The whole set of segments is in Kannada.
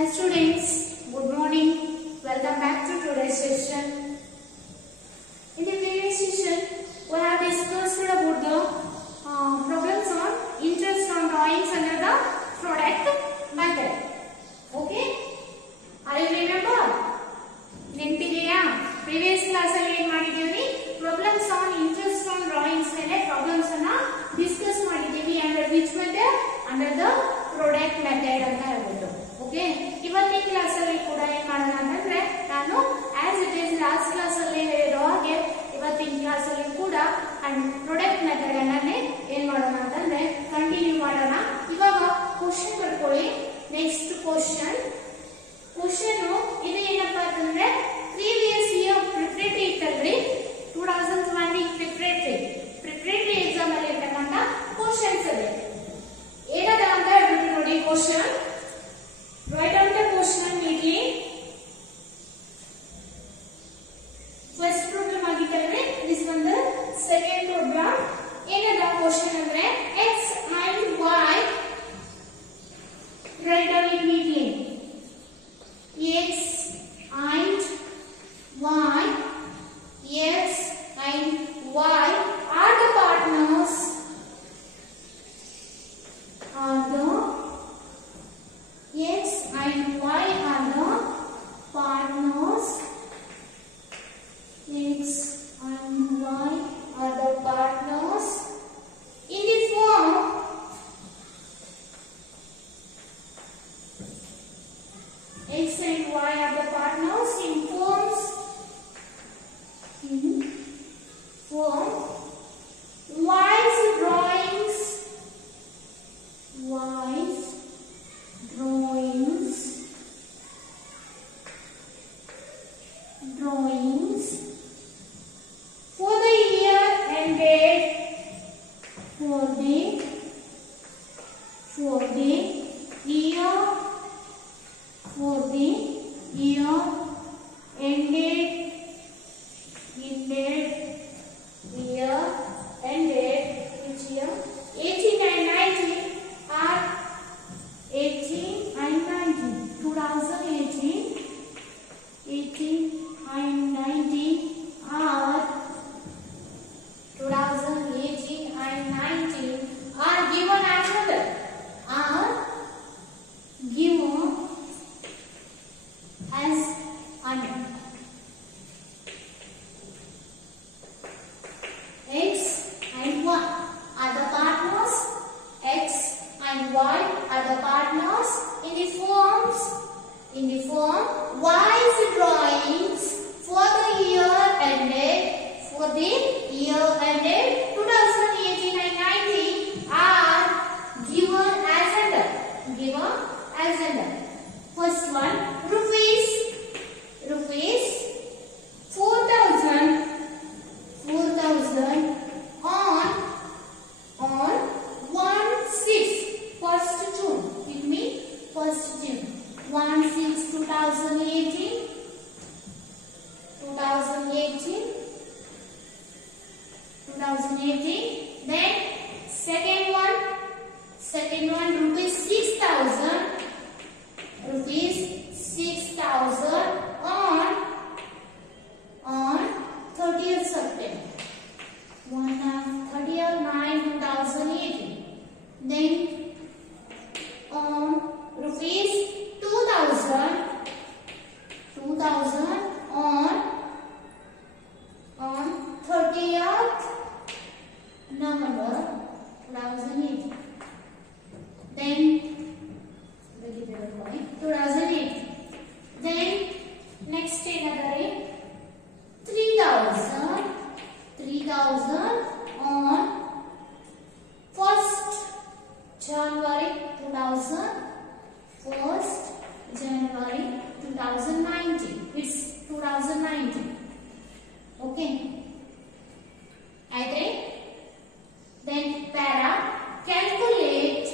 Hi students, good morning. Welcome back to today's session. In the previous session, we have discussed about the problems on interest on drawings under the product method. Okay? Are you remember? ನೆನಪಿದೆಯಾ? Previous class ಅಲ್ಲಿ ಏನು ಮಾಡಿದ್ದೀವಿ? Problems on interest on drawings ಮೇಲೆ problems ಅನ್ನ ಡಿಸ್ಕಸ್ ಮಾಡಿದ್ದೀವಿ. Under which method? Under the product method ಅಂತ ಹೇಳ್ಬಿಟ್ಟು. ಓಕೆ, ಇವತ್ತಿನ ಕ್ಲಾಸ್ ಅಲ್ಲಿ ಕೂಡ ಏನ್ ಮಾಡೋಣ ಅಂತಂದ್ರೆ ನಾನು as it is last class ಅಲ್ಲಿ ಹೇಳಿರೋ ಹಾಗೆ ಇವತ್ತಿನ ಕ್ಲಾಸ್ ಅಲ್ಲಿ ಕೂಡ ಪ್ರಾಡಕ್ಟ್ ಮೆಥಡ್ ಅನ್ನೇ ಏನ್ ಮಾಡೋಣ ಅಂತಂದ್ರೆ ಕಂಟಿನ್ಯೂ ಮಾಡೋಣ. ಇವಾಗ ಕ್ವಶನ್ ಬರ್ಕೊಳ್ಳಿ. ನೆಕ್ಸ್ಟ್ ಕ್ವಶನ್ ಇದು ಏನಪ್ಪಾ ಅಂತಂದ್ರೆ ಪ್ರೀವಿಯಸ್ ಇಯರ್ ಪ್ರಿಪರೇಟರಿ ಇತ್ತಲ್ರಿ, 2020 ಪ್ರಿಪರೇಟರಿ ಎಕ್ಸಾಮ್ ಅಲ್ಲಿ ಇರ್ತಕ್ಕಂಥ ಕ್ವಶನ್ಸ್ ಇದೆ. ಏನದ ಅಂತ ಹೇಳ್ಬಿಟ್ಟು ನೋಡಿ question. Write down the question neatly. First problem ಆಗಿತ್ತಲ್ರಿ, this one the second problem. ಏನದ question ಅಂದ್ರೆ x and y. Write down it neatly. x and y. X and y are the partners. X and y are the partners. X and y are the partners in the form X and y are the partners in forms wise drawings. For the year ended which year? 18 and 19 are 18 and 19. 2018, 18 and 19 are 2018 and 19 are given as under. Are given as under. X and y are the partners. X and y are the partners in the form wise drawings for the year ended 2018 and 19 are given as under. First one, rupees 4,000 on 1/6 first June. With me, first June 1/6/2018. Then second one rupees 6,000 on 30th September 30/9/2018. Then rupees 2,000 on 30th November 2018. Then 2008. Then next another 3,000 on 1st January 2019. It's 2019. Okay. I think. Then para calculate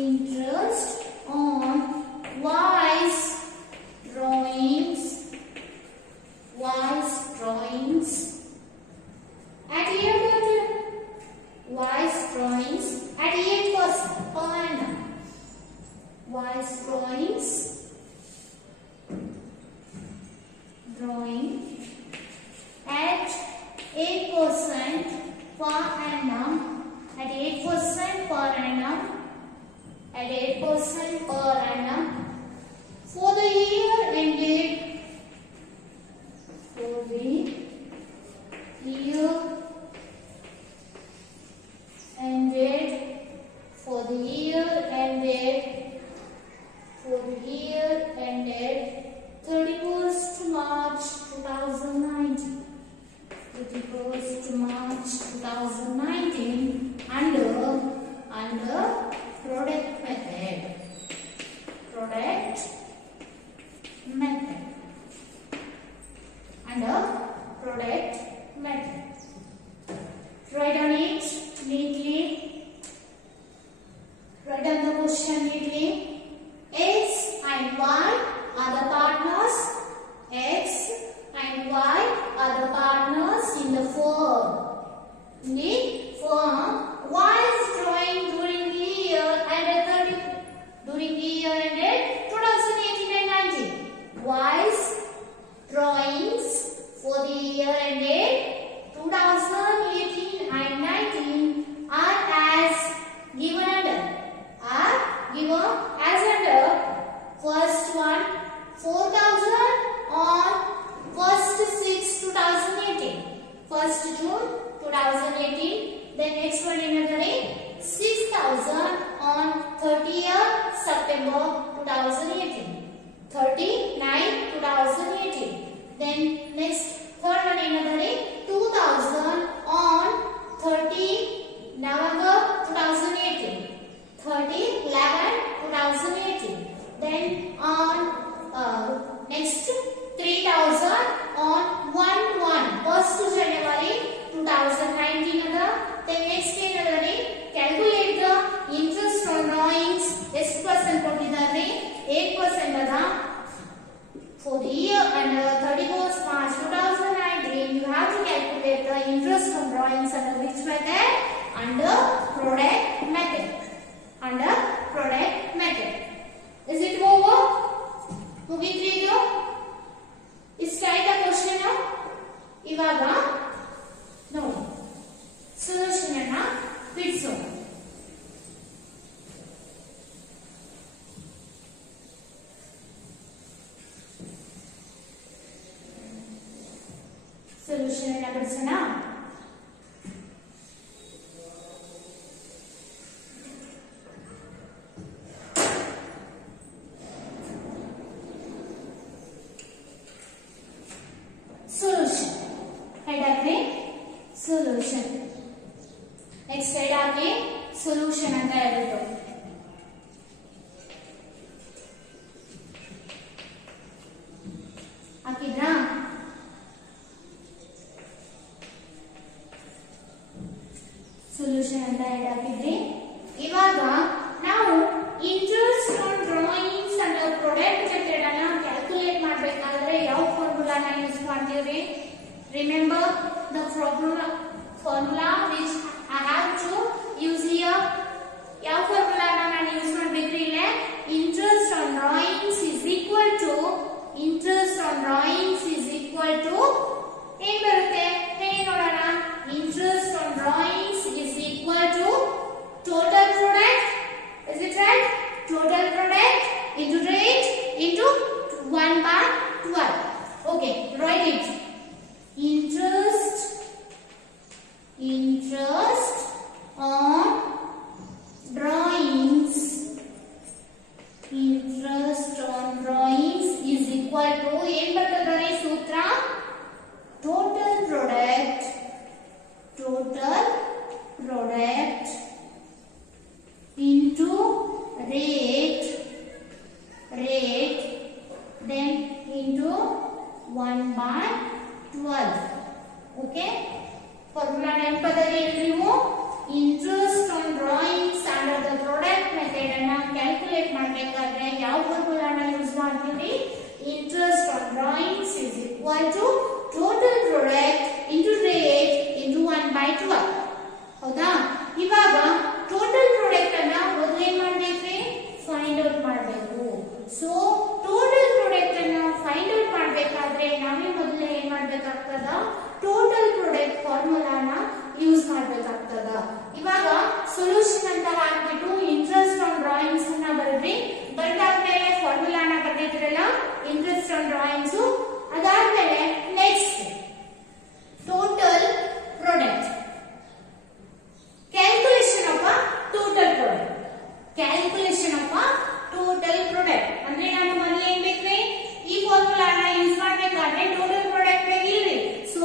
interest on wise drawings growing at 8% per annum, at 8% per annum, at 8% per annum for the year ended, for the year ended, for the year ended, for the year ended 31st March 2019. 31st March 2019 under product method. Product method. Under product method. Write on it neatly. Write down the question neatly. X and Y are the partners. X and Y are the partners in the firm. In the firm, Y is drawing during the year ended 2018 and 19. Y's drawings for the year ended 2018 and 19 are as given under. First one 4,000 on 1st 6 2018, 1st June 2018. Then next one another 6,000 on 30th September 2018, 39 2018. Then next third one another 2,000 on 30 November 2018, 30/11/2018. Then on next 3,000 on 1st January 2019 other. Then next another calculate the interest on drawings. ಎಷ್ಟು percent ಕೊಟ್ಟಿದ್ದಾರೆ 8% ಅದ. For the year under 31st March 2019 you have to calculate the interest on drawings under which method? Under product method. Under product method. Is it over? ಮುಗಿದ್ರಿದು? ಇಷ್ಟ ಆಯ್ತಾ ಕ್ವಶನ್? ಇವಾಗ ನೋಡಿ ಸೊಲ್ಯೂಷನ್ ಅನ್ನ ಬಿಡಿಸೋಣ. ಸೊಲ್ಯೂಷನ್ ಅನ್ನ ಬಿಡಿಸೋಣ. ಸೊಲ್ಯೂಷನ್ ನೆಕ್ಸ್ಟ್ ಸೈಡ್ ಹಾಕಿ ಸೊಲ್ಯೂಷನ್ ಅಂತ ಹೇಳ್ಬಿಟ್ಟು ಹಾಕಿದ್ರಾ? ಸೊಲ್ಯೂಷನ್ ಅಂತ ಹಾಕಿದ್ರಿ. ಇವಾಗ ನಾವು interest on drawings and product method ಅನ್ನ ಕ್ಯಾಲ್ಕುಲೇಟ್ ಮಾಡಬೇಕಾದ್ರೆ ಯಾವ ಫಾರ್ಮುಲಾನ ಯೂಸ್ ಮಾಡ್ತೀವಿ? Remember the formula which I have to use here. ಯಾವ ಫಾರ್ಮುಲಾ ನಾನು ಯೂಸ್ ಮಾಡಬೇಕು ಇಲ್ಲಿ? interest on drawings is equal to ಏನ್ ಬರುತ್ತೆ ಹೇಳಿ ನೋಡೋಣ. interest on drawings is equal to total product. Is it right? Total product into rate into 1/12. Okay, write it. Interest on drawings. Interest on drawings is equal to ಏನ್ ಬರ್ತದೆ ಸೂತ್ರ? total product into rate then into 1/12. Okay, formula ನೆನಪದಲ್ಲಿ ನೀವು interest on drawings under the product method ಅನ್ನ ಕ್ಯಾಲ್ಕುಲೇಟ್ ಮಾಡಬೇಕಾದ್ರೆ ಯಾವ ಫಾರ್ಮುಲಾನ ಯೂಸ್ ಮಾಡ್ತೀವಿ? Interest on drawings is equal to total product into rate into 1/12. ಹೌದಾ? ಇವಾಗ ಟೋಟಲ್ ಪ್ರಾಡಕ್ಟ್ ಅನ್ನ ಮೊದಲು ಏನ್ ಮಾಡ್ಬೇಕ್ರಿ? ಫೈಂಡ್ ಔಟ್ ಮಾಡಬೇಕು. ಸೊ ಟೋಟಲ್ ಪ್ರಾಡಕ್ಟ್ ಅನ್ನ ಫೈಂಡ್ ಔಟ್ ಮಾಡಬೇಕಾದ್ರೆ ನಾವೇ ಮೊದಲು ಮಾಡಬೇಕಾಗ್ತದ. ಇವಾಗ ಸೊಲ್ಯೂಷನ್ ಅಂತ ಹಾಕ್ಬಿಟ್ಟು ಇಂಟ್ರೆಸ್ಟ್ ಆನ್ ಡ್ರಾಯಿಂಗ್ಸ್ ಅನ್ನ ಬರೆದ್ರಿ. ಬರೆದಾದ್ಮೇಲೆ ಫಾರ್ಮುಲಾನ ಬರೆದಿದ್ರಲ್ಲ ಇಂಟ್ರೆಸ್ಟ್ ಆನ್ ಡ್ರಾಯಿಂಗ್ಸ್. ಅದಾದ್ಮೇಲೆ next total product, calculation of total product. Calculation of total product ಅಂದ್ರೆ ನಾವು ಮೊದಲು ಏನ್ ಬೇಕ್ರಿ, ಈ ಫಾರ್ಮುಲಾನ ಯೂಸ್ ಮಾಡ್ಬೇಕಾದ್ರೆ ಟೋಟಲ್ ಪ್ರಾಡಕ್ಟ್ ಬೇಕಿಲ್ರಿ. ಸೊ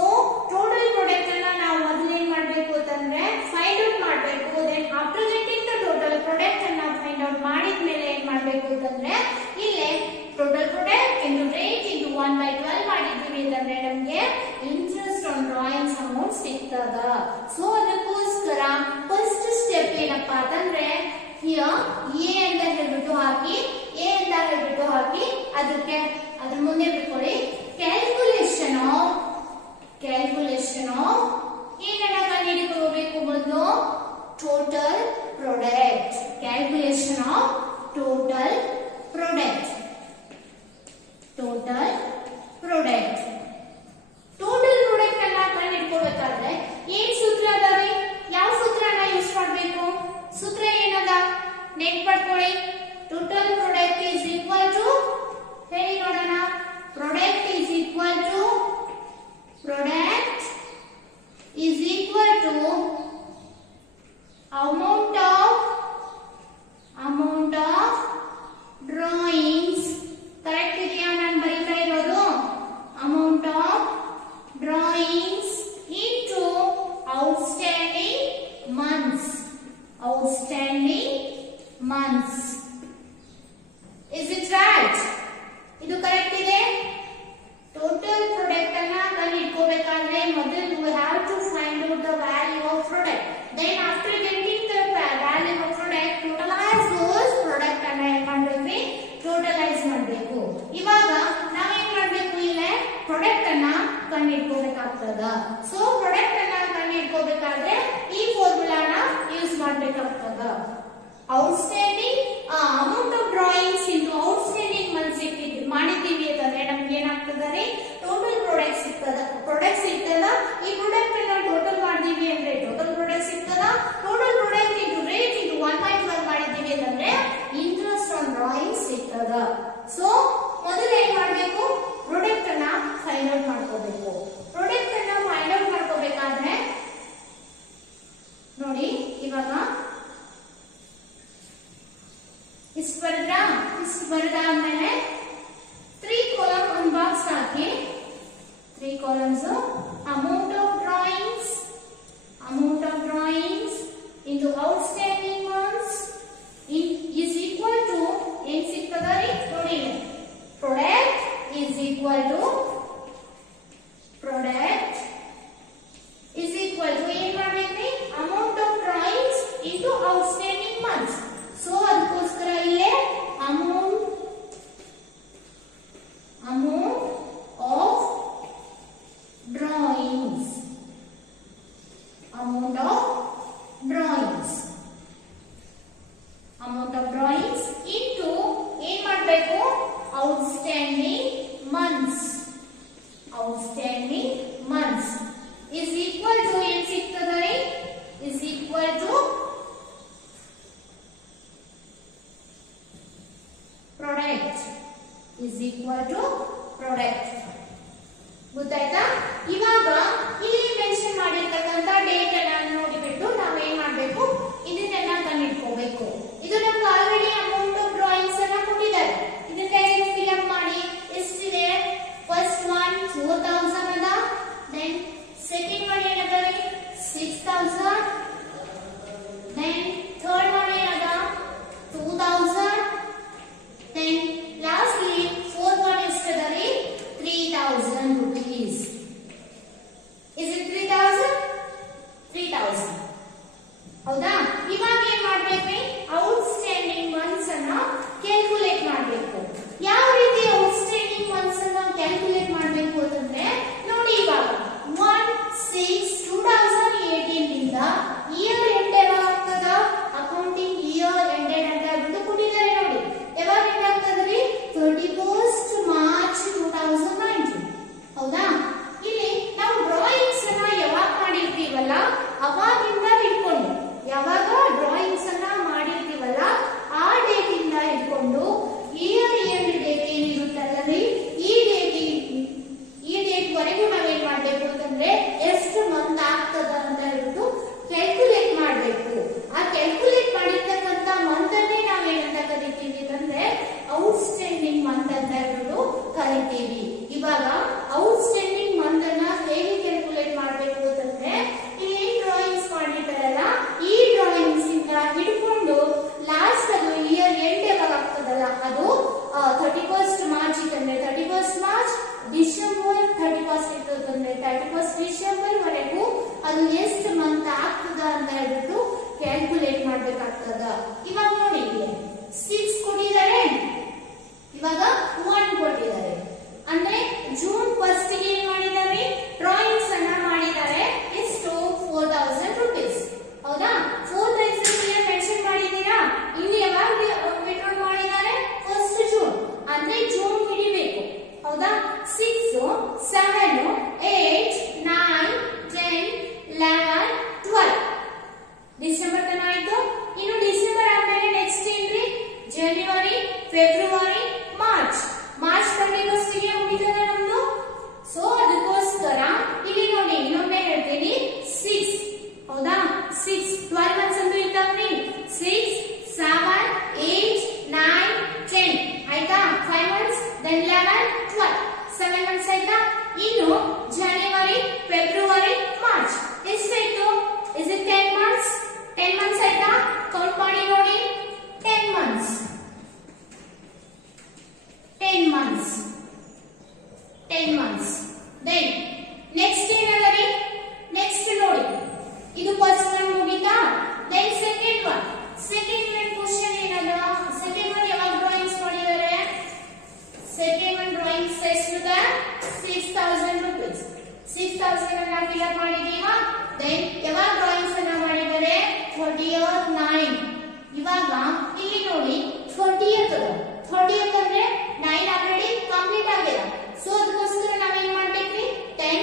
ಟೋಟಲ್ ಪ್ರಾಡಕ್ಟ್ ಅನ್ನ ನಾವು ಮೊದಲು ಏನ್ ಮಾಡ್ಬೇಕು ಅಂತಂದ್ರೆ ಫೈಂಡ್ ಔಟ್ ಮಾಡ್ಬೇಕು. Then after getting the total product ಅನ್ನ ಫೈಂಡ್ ಔಟ್ ಮಾಡಿದ್ಮೇಲೆ ಏನ್ ಮಾಡ್ಬೇಕು ಅಂತಂದ್ರೆ ಇಲ್ಲೇ total product into rate into 1/12 ಮಾಡಿದ್ವಿ ಅಂತಂದ್ರೆ ನಮ್ಗೆ ಇಂಟ್ರೆಸ್ಟ್ ಆನ್ ಡ್ರಾಯಿಂಗ್ಸ್ ಅಮೌಂಟ್ ಸಿಗ್ತದ. ಸೊ ಅದಕ್ಕೋಸ್ಕರ ಫಸ್ಟ್ ಸ್ಟೆಪ್ ಏನಪ್ಪಾ ಅಂತಂದ್ರೆ ಹಿಯರ್ ಎ ಅಂತ ಹೇಳ್ಬಿಟ್ಟು ಹಾಕಿ, ಎ ಅಂತ ಹೇಳ್ಬಿಟ್ಟು ಹಾಕಿ ಅದಕ್ಕೆ ಅದ್ರ ಮುಂದೆ ಬಿಟ್ಕೊಳ್ಳಿ ಕ್ಯಾಲ್ಕುಲೇಷನ್ ಆಫ್ ಏನನ್ನ ಕಂಡುಹಿಡಿದುಕೋಬೇಕು ಮೊದಲು total product. Calculation of total product. Total product ಅನ್ನ ಕಂಡುಹಿಡ್ಕೋಬೇಕಾದ್ರೆ ಏನ್ ಸೂತ್ರ ಅದಾವೆ, ಯಾವ ಸೂತ್ರನ ಯೂಸ್ ಮಾಡಬೇಕು? ಸೂತ್ರ ಏನದ ನೆಟ್ ಪಡ್ಕೊಳ್ಳಿ. Total product is equal to ಹೇಳಿ ನೋಡೋಣ. Product is equal to amount of drawings. Correct ಇದೆಯಾ ನಾನು ಬರೀತಾ ಇರೋದು? Amount of drawings into outstanding months. Is it right? ಇದು ಕರೆಕ್ಟ್ ಇದೆ. ಟೋಟಲ್ ಪ್ರಾಡಕ್ಟ್ ಅನ್ನ ಕಂಡುಹಿಡ್ಕೋಬೇಕಾದ್ರೆ ಮೊದಲು we have to find out the value of product. Then after getting the value of product, totalize those product ಅನ್ನ ಏನ್ ಮಾಡ್ಬೇಕು? ಟೋಟಲೈಸ್ ಮಾಡಬೇಕು. ಇವಾಗ ನಾವೇನ್ ಮಾಡ್ಬೇಕು? ಇಲ್ಲೇ ಪ್ರಾಡಕ್ಟ್ ಅನ್ನ ಕಂಡುಹಿಡ್ಕೋಬೇಕಾಗ್ತದ. ಸೊ ಪ್ರಾಡಕ್ಟ್ ಅನ್ನ ಕಂಡುಹಿಡ್ಕೋಬೇಕಾದ್ರೆ ಈ ಫಾರ್ಮುಲಾನ ಯೂಸ್ ಮಾಡಬೇಕಾಗ್ತದ. Outstanding amount of drawings into outstanding months ಮಾಡಿದ್ದೀವಿ ಅಂತಂದ್ರೆ ನಮ್ಗೆ ಏನಾಗ್ತದೆ? ಟೋಟಲ್ ಪ್ರಾಡಕ್ಟ್ ಸಿಗ್ತದ. ಈ ಪ್ರಾಡಕ್ಟ್ ಅನ್ನ ಟೋಟಲ್ ಮಾಡಿದೀವಿ ಅಂದ್ರೆ ಟೋಟಲ್ ಪ್ರಾಡಕ್ಟ್ ಸಿಗ್ತದ. Total product into rate into 1/12 ಮಾಡಿದ್ದೀವಿ ಅಂತಂದ್ರೆ ಇಂಟ್ರೆಸ್ಟ್ ಆನ್ ಡ್ರಾಯಿಂಗ್ ಸಿಗ್ತದ. ಸೊ ಮೊದಲು ಏನ್ ಮಾಡ್ಬೇಕು? ಪ್ರಾಡಕ್ಟ್ ಅನ್ನ ಫೈಂಡ್ ಔಟ್ ಮಾಡ್ಕೋಬೇಕು. ಪ್ರಾಡಕ್ಟ್ ಅನ್ನ ಫೈಂಡ್ ಔಟ್ ಮಾಡ್ಕೋಬೇಕಾದ್ರೆ ನೋಡಿ ಇವಾಗ ಇಷ್ಟು ಬರೆದಾದ್ಮೇಲೆ 3 ಕಾಲಮ್ ಒಂದು box hockey 3 columns amount of drawings into outstanding months is equal to ಏನ್ ಸಿಗ್ತದ ರೀ ನೋಡಿ product is equal to ಏನ್ ಮಾಡ್ಬೇಕ್ರಿ amount of drawings into outstanding months. So ಅದಕ್ಕೋಸ್ಕರ ಇಲ್ಲೇ amount of drawings into ಏನ್ ಮಾಡಬೇಕು? outstanding months is equal to ಏನ್ ಸಿಗ್ತದೆ? is equal to product. ಗೊತ್ತಾಯ್ತಾ? ಇವಾಗ ಇಲ್ಲಿ ಮೆನ್ಷನ್ ಮಾಡಿರ್ತಕ್ಕಂತ ಡೇಟ್ ಅನ್ನ ನೋಡಿಬಿಟ್ಟು ನಾವೇನ್ ಮಾಡ್ಬೇಕು? ಇದನ್ನೆಲ್ಲ ಕಂಡುಹಿಡ್ಕೋಬೇಕು. ಇದು ನಮ್ಗೆ ಆಲ್ರೆಡಿ ಅಮೌಂಟ್ ಆಫ್ ಡ್ರಾಯಿಂಗ್ಸ್ ಅನ್ನ ಕೊಟ್ಟಿದ್ದಾರೆ. ಇದನ್ನ ಫಿಲ್ ಅಪ್ ಮಾಡಿ. ಎಷ್ಟಿದೆ? ಫಸ್ಟ್ ಒನ್ 4000 ಅದ. ದೆನ್ ಸೆಕೆಂಡ್ ಒನ್ ಏನದ ರೀ 6000. ದೆನ್ ಥರ್ಡ್ ಒನ್ ಏನದ 2000. ದೆನ್ ಲಾಸ್ಟ್ಲಿ ಫೋರ್ತ್ ಒನ್ ಎಷ್ಟದ ರೀ 3000 rupees. Is it 3000? ಹೌದಾ? ಇವಾಗ ಏನ್ ಮಾಡ್ಬೇಕ್ರಿ? ಔಟ್ಸ್ಟ್ಯಾಂಡಿಂಗ್ 31st ಡಿಸೆಂಬರ್ ವರೆಗೂ ಅದು ಎಷ್ಟು ಮಂತ್ ಆಗ್ತದ ಅಂತ ಹೇಳ್ಬಿಟ್ಟು ಕ್ಯಾಲ್ಕುಲೇಟ್ ಮಾಡ್ಬೇಕಾಗ್ತದ. ಇವಾಗ ನೋಡಿ 6 ಕೊಟ್ಟಿದ್ದಾರೆ, ಇವಾಗ 1 ಕೊಟ್ಟಿದ್ದಾರೆ. ಅಂದ್ರೆ ಜೂನ್ 1st ಗೆ ಏನ್ ಮಾಡಿದ್ದಾರೆ, ಡ್ರಾಯಿಂಗ್ಸ್ ಅನ್ನ ಮಾಡಿದ್ದಾರೆ. ಎಷ್ಟು? 4000 ರೂಪೀಸ್. ಹೌದಾ? 4 ಟೈಮ್ಸ್ ಮೆನ್ಷನ್ ಮಾಡಿದ್ದೀರಾ. ಇಲ್ಲಿ ಯಾವಾಗ ವಿಡ್ರಾಲ್ ಮಾಡಿದ್ದಾರೆ? 1st June. ಅಂದ್ರೆ ಜೂನ್ ಹಿಡಿಬೇಕು. ಹೌದಾ? 6 7 8 9 10 11 12 ಡಿಸೆಂಬರ್ ತನ ಆಯ್ತು. ಇನ್ನು ಡಿಸೆಂಬರ್ ಆದ್ಮೇಲೆ ನೆಕ್ಸ್ಟ್ ಏನ್ರಿ? ಜನವರಿ, ಫೆಬ್ರವರಿ, ಮಾರ್ಚ್. ಮಾರ್ಚ್ 31st ಗೆ ಮುಗಿತದೆ ನಮ್ದು. ಸೊ ಅದಕ್ಕೋಸ್ಕರ ಇಲ್ಲಿ ನೋಡಿ ಇನ್ನೊಮ್ಮೆ ಹೇಳ್ತೀನಿ 6. ಹೌದಾ? 6 12 ಮಂತ್ಸ್ ಅಂತ ಇರ್ತಾವ್ರಿ. 6 7 8 9 10 ಆಯ್ತಾ? 5 ಮಂತ್ಸ್, then 11 12 7 ಮಂತ್ಸ್ ಆಯ್ತಾ? ಇನ್ನು ಜನವರಿ, ಫೆಬ್ರವರಿ, ಮಾರ್ಚ್ ಎಷ್ಟಾಯ್ತು? Is it 10 months? 10 ಮಂತ್ಸ್ ಆಯ್ತಾ? ಕೌಂಟ್ ಮಾಡಿ ನೋಡಿ. 10 months 10 months 10 months. then next ಏನದರಿ? next ನೋಡಿ, ಇದು ಫಸ್ಟ್ ಒನ್ ಮುಗಿತಾ? then second one question ಏನದ? second one ಯಾವಾಗ ಡ್ರಾಯಿಂಗ್ಸ್ ಮಾಡಿದ್ದಾರೆ? second one ಡ್ರಾಯಿಂಗ್ಸ್ ಎಷ್ಟಿದೆ? 6000 ರೂಪೀಸ್. 6000 ಅನ್ನ ಫಿಲ್ ಮಾಡಿದೀವಾ? then ಯಾವಾಗ ಡ್ರಾಯಿಂಗ್ಸ್ ಅನ್ನ ಮಾಡಿದ್ದಾರೆ? 30th 9. ಇವಾಗ ಇಲ್ಲಿ ನೋಡಿ 30th 30th ಅಂದ್ರೆ 9 ಆಲ್ರೆಡಿ ಕಂಪ್ಲೀಟ್ ಆಗಿದೆ. ಸೊ ಅದಕ್ಕೋಸ್ಕರ ನಾವೇನ್ ಮಾಡ್ಬೇಕ್ರಿ? 10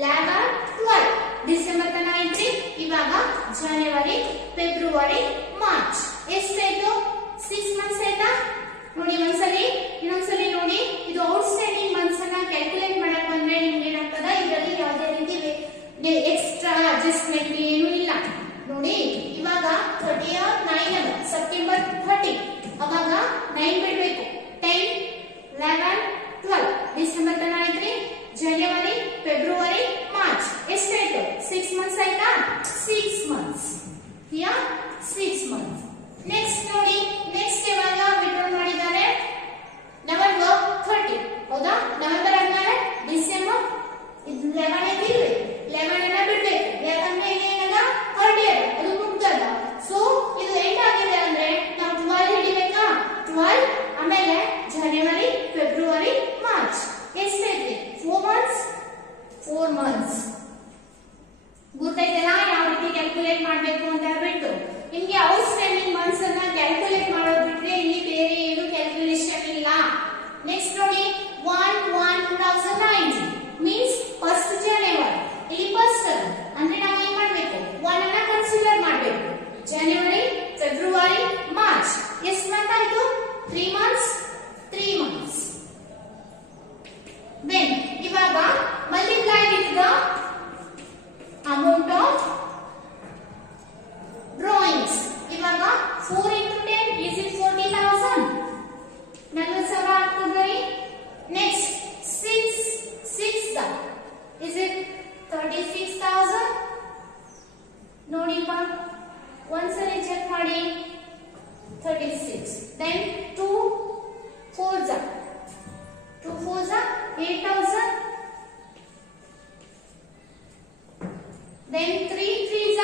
11 12 ಡಿಸೆಂಬರ್ ತನ ಐತ್ರಿ. ಇವಾಗ ಜನವರಿ, ಫೆಬ್ರವರಿ, ಮಾರ್ಚ್ ಎಷ್ಟಾಯ್ತು? 6 ಮಂತ್ಸ್ ಆಯ್ತಾ? ನೋಡಿ ಒಂದ್ಸಲಿ ಇನ್ನೊಂದ್ಸಲಿ ನೋಡಿ. ಇದು ಔಟ್ಸ್ಟ್ಯಾಂಡಿಂಗ್ ಮಂತ್ಸ್ ಅನ್ನ ಕ್ಯಾಲ್ಕುಲೇಟ್ ಮಾಡಕ್ ಬಂದ್ರೆ ನಿಮ್ಗೆ ಏನಾಗ್ತದ? ಇದರಲ್ಲಿ ಯಾವುದೇ ರೀತಿ ಎಕ್ಸ್ಟ್ರಾ ಅಡ್ಜಸ್ಟ್ಮೆಂಟ್ ಏನು ಇಲ್ಲ. ನೋಡಿ ಇವಾಗ 30th 9 ಅದ, ಸೆಪ್ಟೆಂಬರ್ 30. ಅವಾಗ 9 ಬಿಡ್ಬೇಕು. 10 11 12 ಡಿಸೆಂಬರ್ ತನ ಐತ್ರಿ. ಜನವರಿ, ಫೆಬ್ರವರಿ, ಮಾರ್ಚ್ ಎಷ್ಟಾಯ್ತು? 6 ಮಂತ್ಸ್ ಆಯ್ತಾ? 6 ಮಂತ್ಸ್. ಯಾ 6 ಮಂತ್ಸ್. ನೆಕ್ಸ್ಟ್ ನೋಡಿ, ನೆಕ್ಸ್ಟ್ ಯಾವಾಗ ವಿಡ್ರಾಲ್ ಮಾಡಿದ್ದಾರೆ? ನವೆಂಬರ್ 30. ಹೌದಾ? ನವೆಂಬರ್ ಆದ್ಮೇಲೆ ಡಿಸೆಂಬರ್ 11 ಇಲ್ರಿ. 11 ಅನ್ನ ಬಿಡ್ಬೇಕು. ಯಾಕಂದ್ರೆ ಏನದ? 30 ಅದು ಮುಗ್ದದ. ಸೊ ಇದು ಎಂಡ್ ಆಗಿದೆ ಅಂದ್ರೆ ನಾವು 12 ಹಿಡಿಬೇಕಾ? 12 ಆಮೇಲೆ ಜನವರಿ, ಫೆಬ್ರವರಿ, ಮಾರ್ಚ್ ಎಷ್ಟೈತಿ? 4 ಮಂತ್ಸ್ 4 ಮಂತ್ಸ್. ಗೊತ್ತಾಯ್ತಲ್ಲ ಯಾವ ರೀತಿ ಕ್ಯಾಲ್ಕುಲೇಟ್ ಮಾಡಬೇಕು ಅಂತ ಹೇಳ್ಬಿಟ್ಟು. ನಿಮ್ಗೆ ಔಟ್ಸ್ಟ್ಯಾಂಡಿಂಗ್ ಮಂತ್ಸ್ ಅನ್ನ ಕ್ಯಾಲ್ಕುಲೇಟ್ ಮಾಡೋದು ಬಿಟ್ರೆ ಇಲ್ಲಿ ಬೇರೆ ಏನು ಕ್ಯಾಲ್ಕುಲೇಷನ್ ಇಲ್ಲ. ನೆಕ್ಸ್ಟ್ ನೋಡಿ 1/1/2019 ಮೀನ್ಸ್ 1st ಜನವರಿ. ಇಲ್ಲಿ ಫಸ್ಟ್ ಅಂದ್ರೆ ನಾವು ಏನ್ ಮಾಡ್ಬೇಕು? 1 ಅನ್ನ ಕನ್ಸಿಡರ್ ಮಾಡ್ಬೇಕು. ಜನವರಿ, ಫೆಬ್ರವರಿ, ಮಾರ್ಚ್ ಎಷ್ಟು ಮಂತ್ ಆಯ್ತು? 3 ಮಂತ್ಸ್ 3 ಮಂತ್ಸ್. then ಇವಾಗ multiply with the amount of drawings. ಇವಾಗ 4 into 10 is it 40,000? 40,000 ಆಗ್ತದ್ರಿ. next 6 is it 36,000? ನೋಡಿಪ್ಪ ಒಂದ್ಸರಿ ಚೆಕ್ ಮಾಡಿ. 36. then 2 4s 8,000. then 3 3s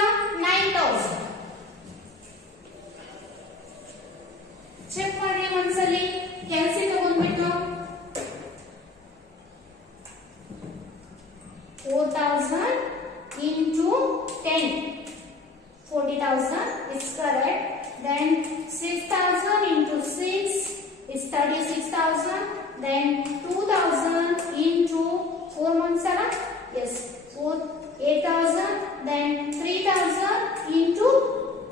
9,000. Check ಮಾಡಿ ಒಂದ್ಸಲಿ. ಕ್ಯಾಲ್ಸಿ ತಗೊಂಡ್ಬಿಟ್ಟು 4,000 into 10 40,000 is correct. then 6,000 into 6 is 36,000. then 2,000 into 4 months ala? yes 4 8,000. then 3,000 into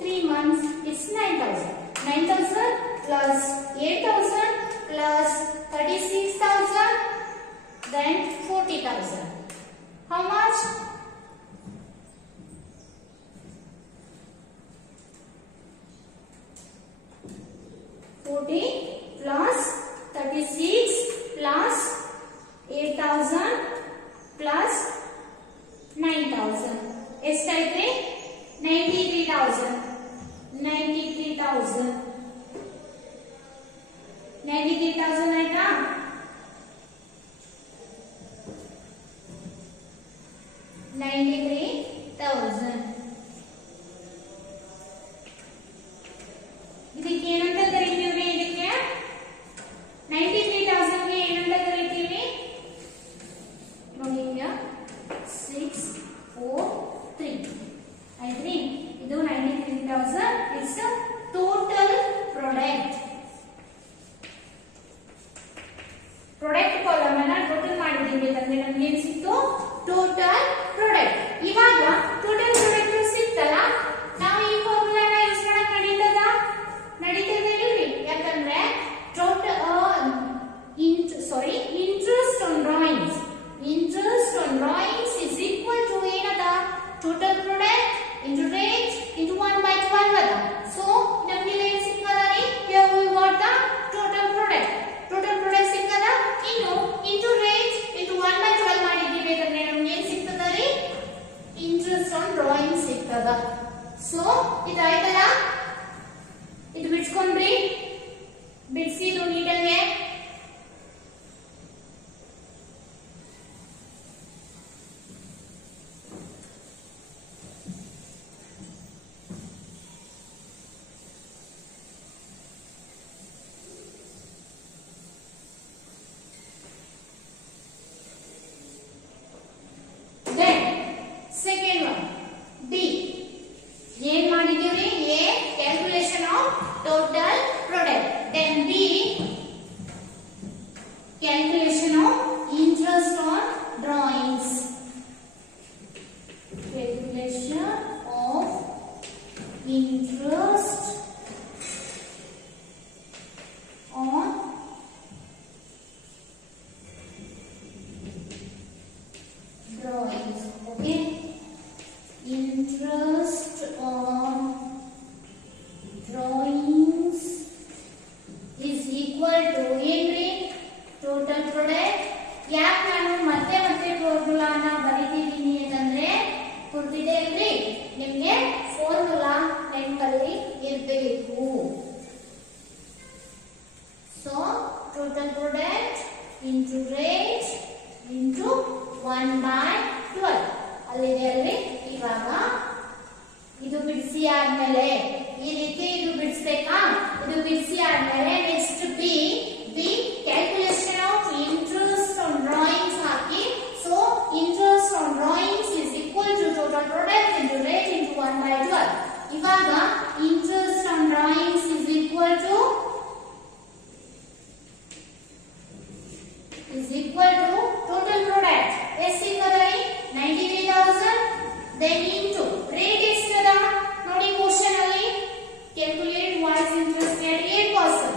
3 months is 9,000. 9,000 plus 8,000 plus 36,000 then 40,000. how much? 40 plus 36 plus 8,000 plus 9,000 ಎಷ್ಟಾಯ್ತು? 93,000. 93,000 ಆಯ್ತಾ? 93,000. ಇದಕ್ಕೆ ಏನಂತ ಕರಿತೀವಿ? ಇದಕ್ಕೆ 93,000 ಗೆ ಏನಂತ ಕರಿತೀವಿ ನೋಡಿ, ಈಗ 6 4 3 ಆಯ್ತ್ರಿ. ಇದು 93,000 it's total product. Product column ಅನ್ನ ಟೋಟಲ್ ಮಾಡಿದೀವಿ ಅಂದ್ರೆ ನಮ್ಗೆ ಏನ್ ಸಿಕ್ತು? Total product. ಇವಾಗ ಟೋಟಲ್ ಪ್ರಾಡಕ್ಟ್ ಸಿಕ್ತಲ್ಲ, ನಾವು ಈ ಫಾರ್ಮುಲಾನ ಯೂಸ್ ಮಾಡಕ್ ನಡೀತದ ಇಲ್ರಿ? ಯಾಕಂದ್ರೆ interest on drawings is equal to ಏನದ? Total product into rate into 1/12 ಅದ. ಸೊ ನಮ್ಗೆ ಏನ್ ಸಿಕ್ಕದರಿ? here we got the total product ಸಿಕ್ಕದ. ಇನ್ನು into rate into 1/12 ಮಾಡಿದೀವಿ ಅಂದ್ರೆ ನಮ್ಗೆ ಏನ್ ಸಿಕ್ಕದರಿ? interest on drawings ಸಿಕ್ಕದ. ಸೊ ಇದಾಯ್ತಲ್ಲ, ಇದು ಬಿಡ್ಸ್ಕೊಂಡ್ರಿ, ಬಿಡ್ಸಿದು ನೀಟಾಗೆ. Second one, D. ಏನ್ ಮಾಡಿದೀವಿ? A, calculation of total product. Then B, calculation of interest on drawings. Calculation of interest on drawings. Okay. Interest on drawings is equal to ಏನ್ರಿ? Total product. ಯಾಕೆ ನಾನು ಮತ್ತೆ ಫಾರ್ಮುಲಾನ ಬರೀತಿದ್ದೀನಿ ಅಂತಂದ್ರೆ ಗೊತ್ತಿದೆ ಇಲ್ರಿ? ನಿಮ್ಗೆ ಫಾರ್ಮುಲಾ ನೆನಪಲ್ಲಿ ಇರಬೇಕು. So total product into rate into 1/12 ಅಲ್ಲಿದೆ ಅಲ್ರಿ. ಇವಾಗ ಇದು ಬಿಡಿಸಿ ಆದ್ಮೇಲೆ ಈ ರೀತಿ ಇದು ಬಿಡಿಸ್ಬೇಕಾ? ಇದು ಬಿಡಿಸಿ ಆದ್ಮೇಲೆ next be calculation of interest on drawings ಹಾಕಿ. So interest on drawings is equal to total product into rate into 1/12. ಇವಾಗ interest on drawings is equal to total product. ಎಷ್ಟು ಸಿಕ್ಕದರಿ? 93,000. then into rate ಎಷ್ಟದ ನೋಡಿ ಕ್ವೆಶ್ಚನ್ ಅಲ್ಲಿ. calculate what is interest at 8%.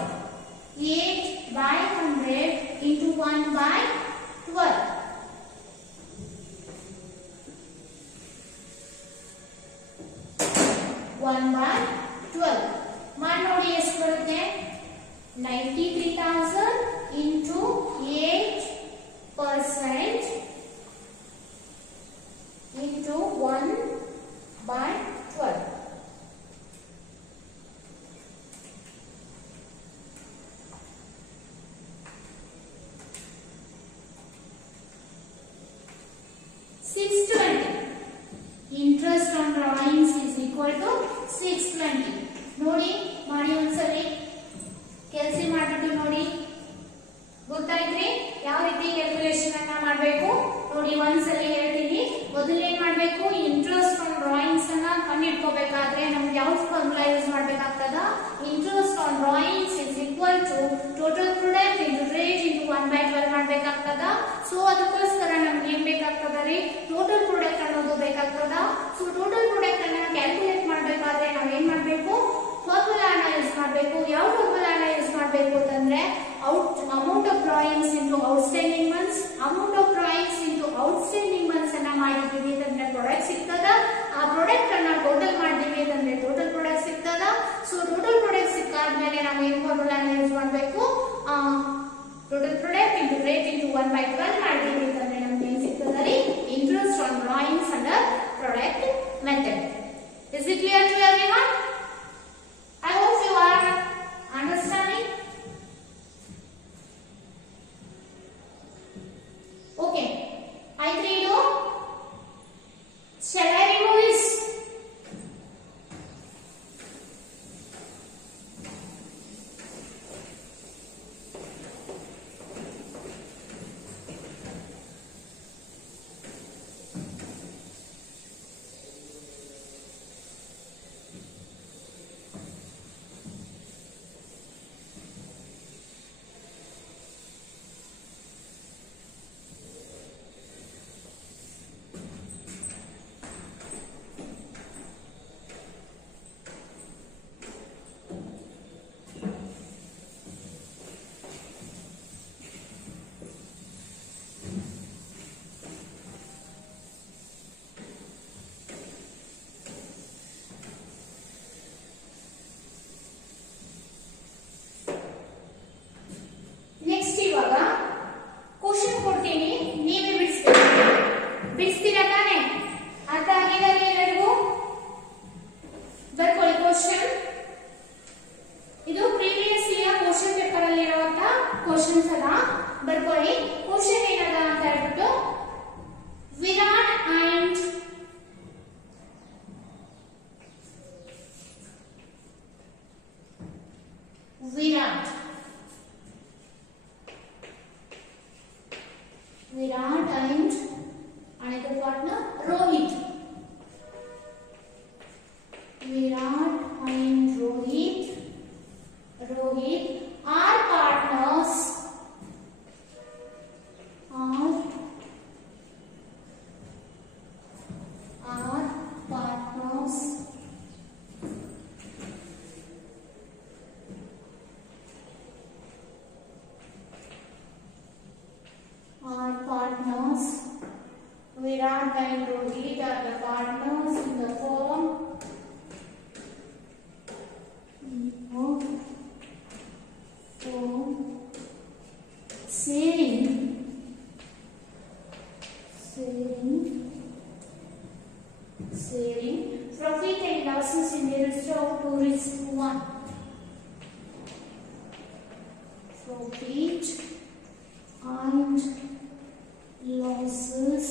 8/100 into 1/12. 1/12 ಮಾಡಿ ನೋಡಿ ಎಷ್ಟು ಬರುತ್ತೆ? 93,000 into 8% into 1/12. Interest on drawings is equal to 620. ನೋಡಿ ಮಾಡಿ ಒಂದ್ಸರಿ ಕೆಲ್ಸಿ ಮಾಡ್ಬಿಟ್ಟು ನೋಡಿ. ಗೊತ್ತಾಯ್ತ್ರಿ ಯಾವ ರೀತಿ ಕ್ಯಾಲ್ಕುಲೇಷನ್ ಅನ್ನ ಮಾಡಬೇಕು? ನೋಡಿ ಒಂದ್ಸಲಿ ಹೇಳ್ತೀನಿ. ಮೊದಲು ಏನ್ ಮಾಡ್ಬೇಕು? ಇಂಟ್ರೆಸ್ಟ್ ಆನ್ ಡ್ರಾಯಿಂಗ್ಸ್ ಅನ್ನ ಕಂಡುಹಿಡ್ಕೋಬೇಕಾದ್ರೆ ನಮ್ಗೆ ಯಾವ ಫಾರ್ಮುಲಾ ಯೂಸ್ ಮಾಡ್ಬೇಕಾಗ್ತದ? Interest on drawings is equal to total product into rate into 1/12 ಮಾಡ್ಬೇಕಾಗ್ತದ. ಸೊ ಅದಕ್ಕೋಸ್ಕರ ನಮ್ಗೆ ಏನ್ ಬೇಕಾಗ್ತದ ರೀ? ಟೋಟಲ್ ಪ್ರಾಡಕ್ಟ್ ಅನ್ನೋದು ಬೇಕಾಗ್ತದ. ಸೊ ಟೋಟಲ್ ಪ್ರಾಡಕ್ಟ್ ಅನ್ನ ಕ್ಯಾಲ್ಕುಲೇಟ್ ಮಾಡ್ಬೇಕಾದ್ರೆ ನಾವ್ ಏನ್ ಮಾಡ್ಬೇಕು? ಫಾರ್ಮುಲಾನ ಯೂಸ್ ಮಾಡ್ಬೇಕು. ಯಾವ ಫಾರ್ಮುಲಾನ ಯೂಸ್ ಮಾಡ್ಬೇಕು ಅಂತಂದ್ರೆ amount of drawings into outstanding months, amount of drawings into outstanding months ಅನ್ನ ಮಾಡಿದೀವಿ ಅಂತಂದ್ರೆ ಪ್ರಾಡಕ್ಟ್ ಸಿಗ್ತದ. ಆ ಪ್ರಾಡಕ್ಟ್ ಅನ್ನ ಟೋಟಲ್ ಮಾಡಿದೀವಿ ಅಂತಂದ್ರೆ ಟೋಟಲ್ ಪ್ರಾಡಕ್ಟ್ ಸಿಗ್ತದ. ಸೊ ಟೋಟಲ್ ಪ್ರಾಡಕ್ಟ್ ಸಿಕ್ಕಾದ್ಮೇಲೆ ನಾವು ಏನ್ ಫಾರ್ಮುಲಾನ ಯೂಸ್ ಮಾಡ್ಬೇಕು? Total product into rate into 1/12 ಮಾಡಿದೀವಿ ಅಂತಂದ್ರೆ ನಮ್ಗೆ ಏನ್ ಸಿಗ್ತದ ರೀ? Interest on drawings under product method. Is it clear to everyone? I hope you are understanding. Okay, I 3 do their partner Rohit. Virat and Rohit are partners. Virat and Rohit are the partners in the form sharing profit and losses in the ratio of 2:1. Profit and losses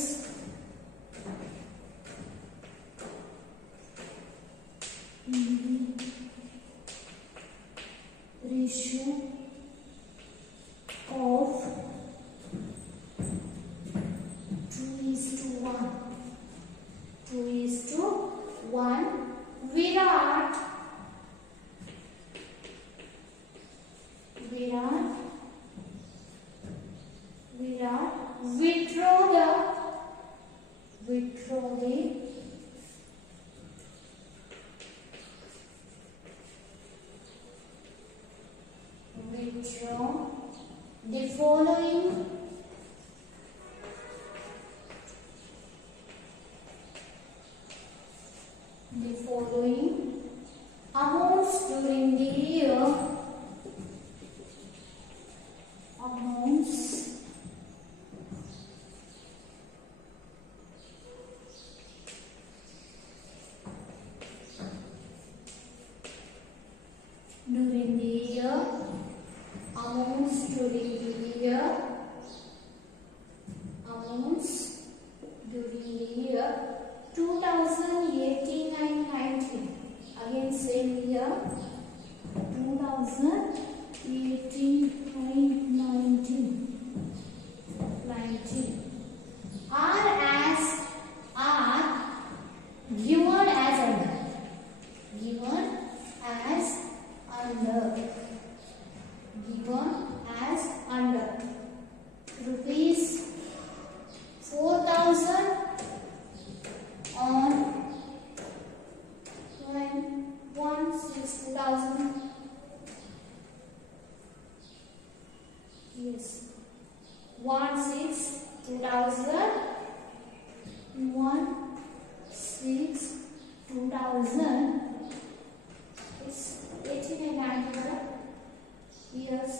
in the ratio of 2:1. 2:1. Virat withdraw the following amounts during the year. During the year 2018 and 19. Again same year 2018 and 19 are given as under rupees 4,000 on 1,6,000. Yes, 1,6,2,000. 1,6,2,000 is 18 and 19 years.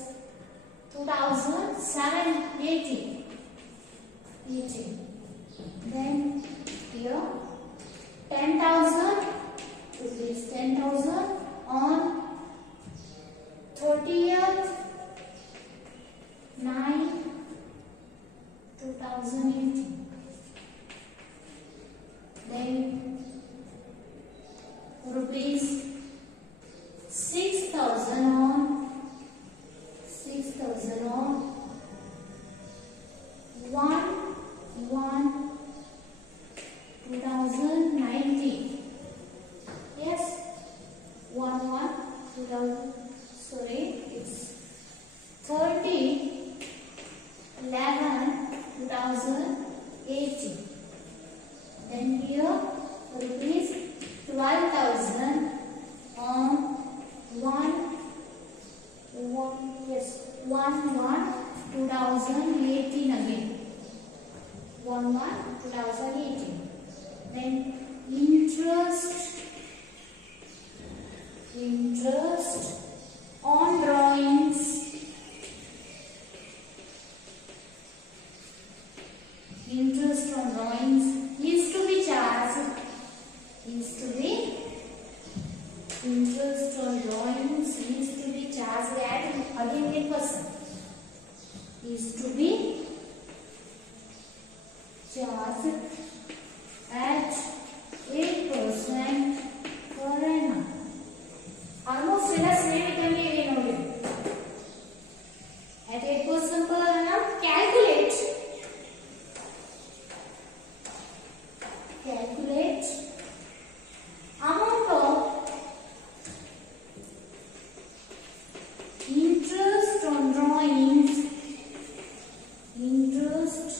2018. Then here 10,000 rupees 10,000 on 30th 9/2018. Then rupees 6,000 on 1/1/2019. Yes, 1/1/2000. Sorry, it's 30/11/2018. Then here rupees 12,000 on 1/1/2018 again. 1/1/2018. Then interest on drawings. Interest on drawings is to be charged. Interest on drawings is to be charged at again 8%. Is to be charged at 8% per annum. Almost ಸ್ನೇಹಿತರಿಗೆ ಏನು ನೋಡಿ at 8% per annum. Calculate calculate amount of interest on drawings, interest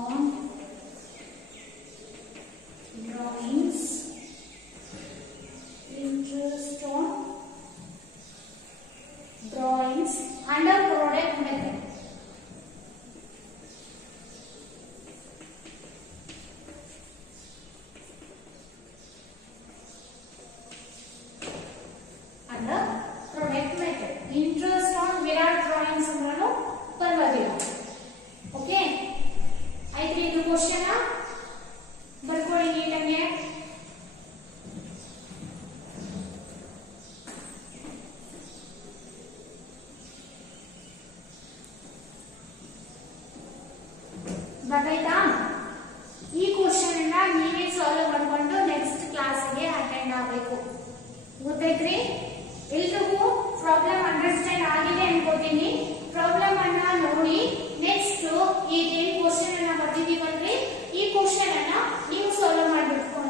on drawings, interest on drawings under product method. Under product method, interest on without drawings ಅಂದ್ರೂ ಪರವಾಗಿಲ್ಲ. ಓಕೆ, ಆಯ್ತು. ಇದು ಕ್ವಶನ್ ಬರ್ಕೊಳ್ಳಿ ನೀಟಾಗಿ. ಗೊತ್ತಾಯ್ತಾ? ಈ ಕ್ವಶನ್ ಅನ್ನ ನೀವೇ ಸಾಲ್ವ್ ಮಾಡ್ಕೊಂಡು ನೆಕ್ಸ್ಟ್ ಕ್ಲಾಸ್ಗೆ ಅಟೆಂಡ್ ಆಗಬೇಕು. ಗೊತ್ತೈತ್ರಿ? ಎಲ್ರಿಗೂ ಪ್ರಾಬ್ಲಮ್ ಅಂಡರ್ಸ್ಟ್ಯಾಂಡ್ ಆಗಿದೆ ಅನ್ಕೋತೀನಿ. ಪ್ರಾಬ್ಲಮ್ ಅನ್ನ ನೋಡಿ ನೆಕ್ಸ್ಟ್ ಈಗೇನು ಕ್ವಶನ್ ಅನ್ನ ಬರ್ತಿದೀವಲ್ರಿ, ಈ ಕ್ವಶನ್ ಅನ್ನ ನೀವು ಸಾಲ್ವ್ ಮಾಡ್ಬೇಕು.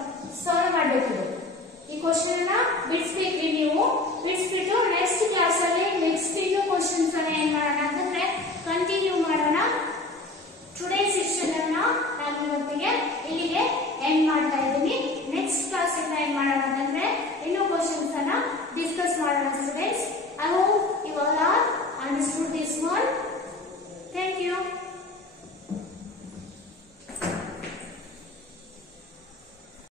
ಈ ಕ್ವಶನ್ ಅನ್ನ ಬಿಡಿಸ್ಬೇಕ್ರಿ. ನೀವು ಬಿಡಿಸ್ಬಿಟ್ಟು ನೆಕ್ಸ್ಟ್ ಕ್ಲಾಸ್ ಅಲ್ಲಿ ನೆಕ್ಸ್ಟ್ ಇನ್ನೂ ಕ್ವಶನ್ಸ್ ಅನ್ನ ಏನ್ ಮಾಡೋಣ ಅಂತಂದ್ರೆ ಕಂಟಿನ್ಯೂ ಮಾಡೋಣ. ಟುಡೇ ಸೆಷನ್ ಅನ್ನ ನಾನು ಇವತ್ತಿಗೆ ಇಲ್ಲಿಗೆ ಎಂಡ್ ಮಾಡ್ತಾ ಇದ್ದೀನಿ. ನೆಕ್ಸ್ಟ್ ಕ್ಲಾಸ್ ಇಂದ ಏನ್ ಮಾಡೋಣ ಅಂತಂದ್ರೆ ಇನ್ನೂ ಕ್ವಶನ್ಸ್ ಅನ್ನ ಡಿಸ್ಕಸ್ ಮಾಡೋಣ.